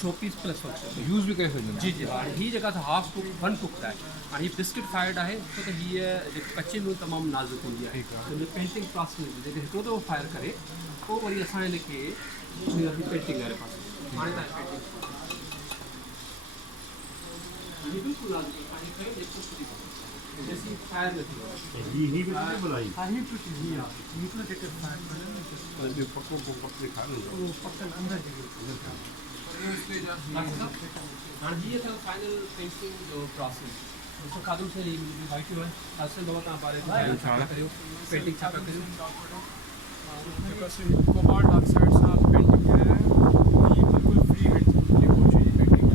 showpiece plus functional use भी करे सघंदा जी जी हाणे हीअ जेका असां हाफ कुक वन कुक आहे हाणे हीअ बिस्किट फायर्ड आहे छो त हीअ जेके कचे में तमामु नाज़ुक हूंदी आहे हुनजी पेंटिंग प्रोसेस में जेके हिकिड़ो दफ़ो फायर करे पोइ वरी असां हिनखे पेंटिंग वारे पासे हाणे तव्हां पेंटिंग बिल्कुलु नाज़ुक आहे जैसी फायर न थी हाँ ही टूटी ही आहे हिकिड़ो जेके फायर करे पको खानो वो पकल अंदर जेके हाणे हीअ असां फाइनल पेंटिंग जो प्रोसेस उसको खाधो से वाइट हुआ असल बाबा तव्हां बारे में करियो पेंटिंग छा पिया करियो जेका कोबाल्ट ऑक्साइड सां पेंटिंग है ये बिल्कुल फ्री है ये कोई पेंटिंग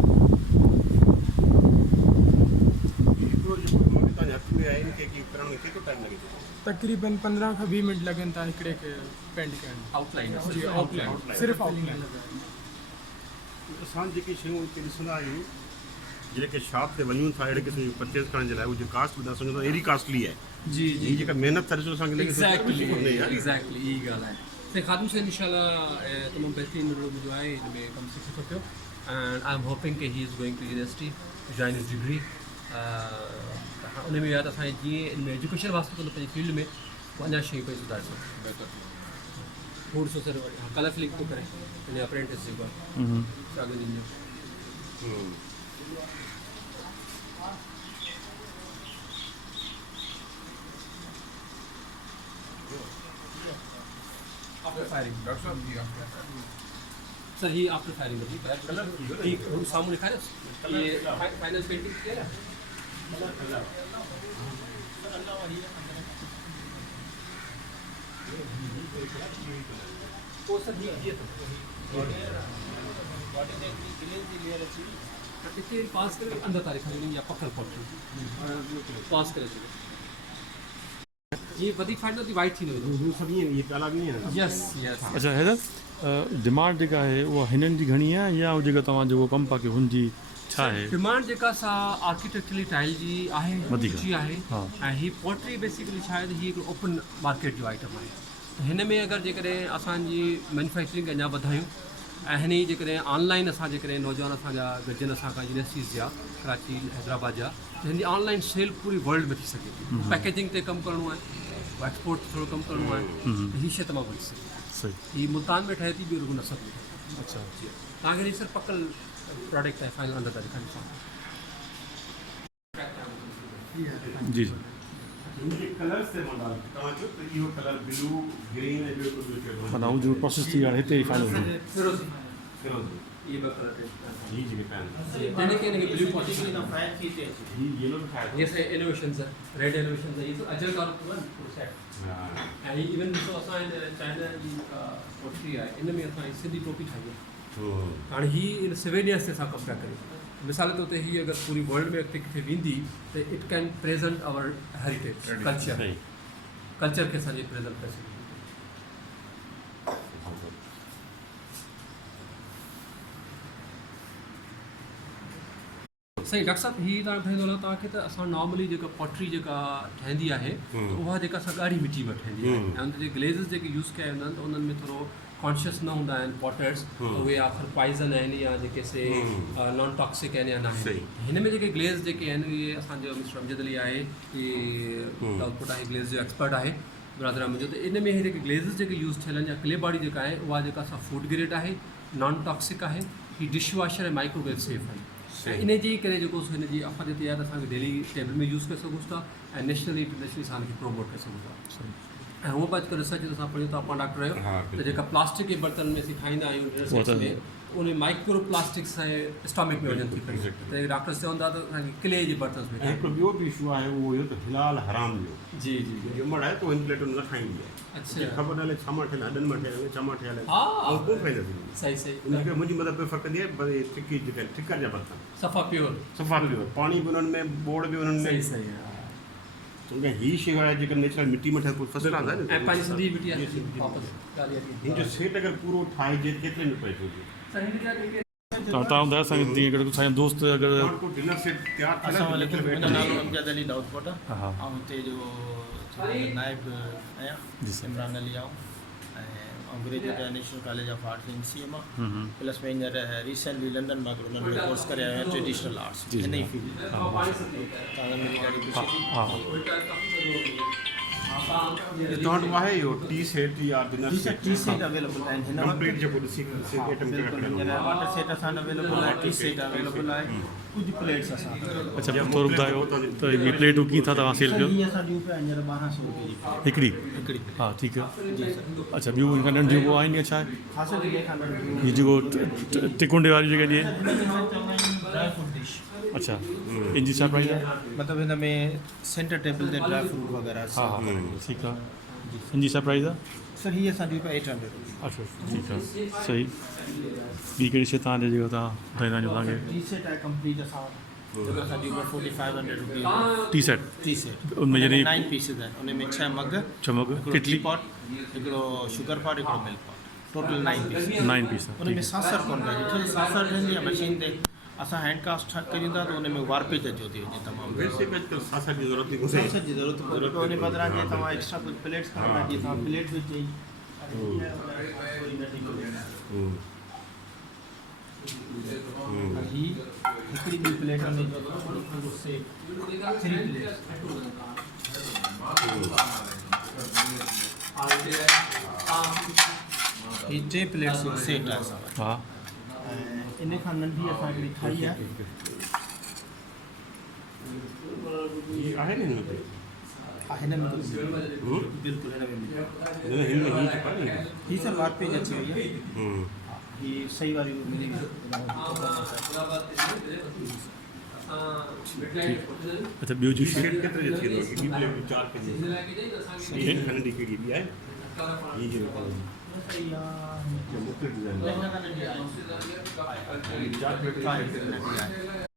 तकरीबन 15 खां 20 मिनट लगन था हिकिड़े के पेंट करण आउटलाइन जी आउटलाइन सिर्फ आउटलाइन असां जेके शयूं हिते ॾिसंदा आहियूं जेके शॉप ते वञूं था अहिड़े क़िस्म जी परचेज़ करण जे लाइ उहो जो कास्ट ॿुधा सघूं था अहिड़ी कास्टली आहे जी हीअ जेका महिनत करे सो असांखे लॻे थो एग्जैक्टली कोन्हे यार। एग्जैक्टली यही ॻाल्हि आहे से खाधू से इंशाल्लाह तमामु बहितरीनु रुॻो जो आहे हिन में कमु सिखे थो पियो एंड आई एम होपिंग कि he is going to university to join his degree उन में या त असांजे जीअं हिन में एजुकेशन वास्ते कोन पंहिंजी फील्ड में अञा शयूं पई सुधारे सघूं थोरो सो सर कलर फिलिंग थो करे हिन अप्रेंटिस जेको आहे शागिर्दनि जो आफ्टर फायरिंग सर ही आफ्टर फायरिंग ठीक सामने लिखा है ये फाइनल पेंटिंग किया है वो सर ये किया था इतने पास कर अंदर तारीख नहीं या पकड़ पड़ती पास करे ये वधी फाइनल दी वाइट थी न हू सभु ईअं इहे ताला बि ईअं यस यस अच्छा हैदर डिमांड जेका आहे उहा हिननि जी घणी आहे या उहो जेका तव्हां जेको कमु पाके हुनजी छा आहे? डिमांड जेका सा आर्किटेक्चरली टाइल जी आहे वधीक ऊंची आहे हा। ऐं ही पोट्री बेसिकली शायदि ही हिकिड़ो ओपन मार्केट जो आइटम आहे त हिन में अगरि जेकॾहिं असांजी मैन्युफैक्चरिंग अञा वधायूं ऐं हिन जी जेकॾहिं ऑनलाइन असां जेकॾहिं नौजवान असांजा गॾिजनि असां खां यूनिवर्सिटीज़ जा कराची हैदराबाद जा त हिन जी ऑनलाइन सेल पूरी वर्ल्ड में थी सघे थी पैकेजिंग ते कमु करिणो आहे एक्सपोर्ट ते थोरो कमु करिणो आहे त हीअ शइ तमामु वधी सघे सही ही मुल्तान में ठहे थी ॿियो रुगो नसर में ठहे अच्छा तव्हांखे हीअ सर पकल प्रोडक्ट आहे फाइनल अंदर था ॾेखारियूं जी जी कलर्स ते मां तव्हां चओ त इहो कलर ब्लू ग्रीन ऐं ॿियो कुझु माना उहो जो प्रोसेस थी हाणे हिते ई फाइनल फिरोज़ी ये ॿ कलर ही जेके पैन यानी कि इनके ब्लू पॉटी के लिए ही येलो भी ठाहे ये से इनोवेशन है रेड इनोवेशन है ये तो अजर का पूरा सेट एंड इवन तो असा इन चाइना जी पोट्री है इन में असा सिंधी टोपी ठाई है हां ही इन सिविलियंस से सा कम पिया करे मिसाल के तौर ते हीअ अगरि पूरी वर्ल्ड में अॻिते किथे वेंदी त it can present our heritage culture सही कल्चर खे असांजे प्रेज़ेंट करे सघे सही डॉक्टर साहब हीअ तव्हां ॿुधाईंदो हलो तव्हांखे त असां नॉर्मली जेका पॉटरी जेका ठहंदी आहे त उहा जेका असां ॻाढ़ी मिटी में ठहंदी आहे ऐं उन जे ग्लेज़िस जेके यूज़ कया वेंदा आहिनि त उन्हनि में थोरो कॉन्शियस न हूंदा आहिनि पॉटर्स त उहे आख़िर पॉइज़न आहिनि या जेके से नॉन टॉक्सिक आहिनि या न आहिनि हिन में जेके ग्लेज़ जेके आहिनि इहे असांजो मिस्टर अमजद अली आहे इहे आउटपुट आहे ग्लेज़ जो एक्सपर्ट आहे ब्रदर मुंहिंजो त इन में इहे जेके ग्लेज़िस जेके यूज़ थियल आहिनि या क्ले बॉडी जेका आहे उहा जेका असां फूड ग्रेड आहे नॉन टॉक्सिक आहे हीअ डिश वॉशर ऐं माइक्रोवेव सेफ आहे इन जी करे जेको हिन जी अफ़ादियत आहे त असांखे डेली टेबल में यूज़ करे सघूं था ऐं नेशनली इंटरनेशनली असांखे प्रोमोट करे सघूं था ऐं हूअं बि अॼुकल्ह रिसर्च असां पढ़ियूं था पाण डॉक्टर आहियो त जेका प्लास्टिक जे बर्तन में असीं खाईंदा आहियूं डिनर में उन माइक्रो प्लास्टिक्स स्टॉमिक में वञनि थी पई त डॉक्टर्स चवंदा त असांखे क्ले जे बर्तन में हिकिड़ो ॿियो बि इशू आहे उहो इहो त हिलाल हराम जो जी जी ॼमण आहे त हिन प्लेटुनि न खाईंदी आहे अच्छा ख़बर न हले छा मां ठहियल अॾनि मां ठहियल छा मां ठहियल हा कोन खाईंदा थींदी सही सही उनखे मुंहिंजी मदद प्रेफर कंदी आहे भई टिकी जेका टिकर जा बर्तन सफ़ा प्योर सफ़ा प्योर पाणी बि उन्हनि में बोड़ बि उन्हनि सही में सही आहे छोकी हीअ शइ आहे जेका नेचुरल मिटी में ठहियल कुझु फस्ट क्लास आहे ऐं पंहिंजी न सिंधी मिटी आहे वापसि ॻाल्हि हिन जो सेट अगरि पूरो ठाहिजे केतिरे में पए थो तव्हां ॿुधायो असांखे जीअं अगरि असांजा दोस्त अगरि डिनर सेट तयारु अस्सलाम वालेकुम मुंहिंजो नालो अमजद अली दाऊदकोट हा हा ऐं हिते जो नाइब आहियां जी सर इमरान अली आऊं ऐं ग्रेजुएट आहियां नेशनल कॉलेज ऑफ आर्ट्स इन सी मां प्लस में हींअर रिसेंटली लंडन मां उन्हनि में कोर्स करे आयो आहियां ट्रेडिशनल आर्ट्स जी, हिन ई जी। फील्ड तव्हां मिली ॾाढी ख़ुशी थी हा तव्हां वटि आहे इहो टी सेट या dinner set T set available आहिनि हिन वक़्तु कंप्लीट जेको ॾिसी आइटम बिल्कुलु हींअर वाटर सेट असां अवेलेबल आहे टी सेट अवेलेबल आहे कुझु प्लेट्स असां अच्छा थोरो ॿुधायो त इहे प्लेटूं कीअं था तव्हां सेल कयो हीअ असां ॾियूं पिया हींअर 1200 रुपए जी प्लेट हिकिड़ी हिकिड़ी हा ठीकु आहे जी सर अच्छा ॿियूं हिन खां नंढियूं को आहिनि या छा आहे ख़ासि ॾींहं खां नंढियूं हीअ जेको टिकुंडे वारी जेके ॾिए ड्राई फ्रूट डिश अच्छा इन जी छा प्राइस आहे मतिलबु हिन में सेंटर टेबल ते ड्राई फ्रूट वग़ैरह हा हा ठीकु आहे इन जी छा प्राइस आहे सर हीअ असां ॾियूं पिया 800 रुपीज़ अच्छा ठीकु आहे सही ॿी कहिड़ी शइ तव्हांजे जेको तव्हां ॿुधाईंदा आहियो तव्हांखे टी सेट आहे कंप्लीट असां जेको असां ॾियूं पिया 4500 rupees T set T set उनमें जॾहिं 9 पीसिस आहिनि उन में 6 मग चमक हिकिड़ो टी किटली पॉट हिकिड़ो शुगर पॉट हिकिड़ो milk pot total 9 piece 9 piece उन में सासर कोन पवंदी छो त सासर रहंदी आहे मशीन ते असां हैंड कास्ट कयूं था त उन में वार्पेज अचो थी वञे तमामु वैसे भी अॼुकल्ह सासर जी ज़रूरत ई कोन्हे सासर जी ज़रूरत कोन्हे पोइ उन बदिरां जीअं तव्हां एक्स्ट्रा कुझु प्लेट्स खणंदा जीअं तव्हां प्लेट बि चई ही हिकिड़ी ॿी प्लेट में थ्री प्लेट्स ही टे प्लेट्स सेट आहे असां वटि हा ऐं इन खां नंढी असां हिकिड़ी ठाही आहे ये आहे न हिन ते हिन में बिल्कुलु हिन में हिन में हीअ चपा नी ही सर वार्पेज अची वई आहे ही सही वारी मिली अच्छा ॿियूं जूं शयूं सेट केतिरे जो थींदो हिकिड़ी प्लेट 4 केजी हीअ नंढी कहिड़ी बि आहे हीअ जेको मुख़्तलिफ़ डिज़ाइन 4 प्लेट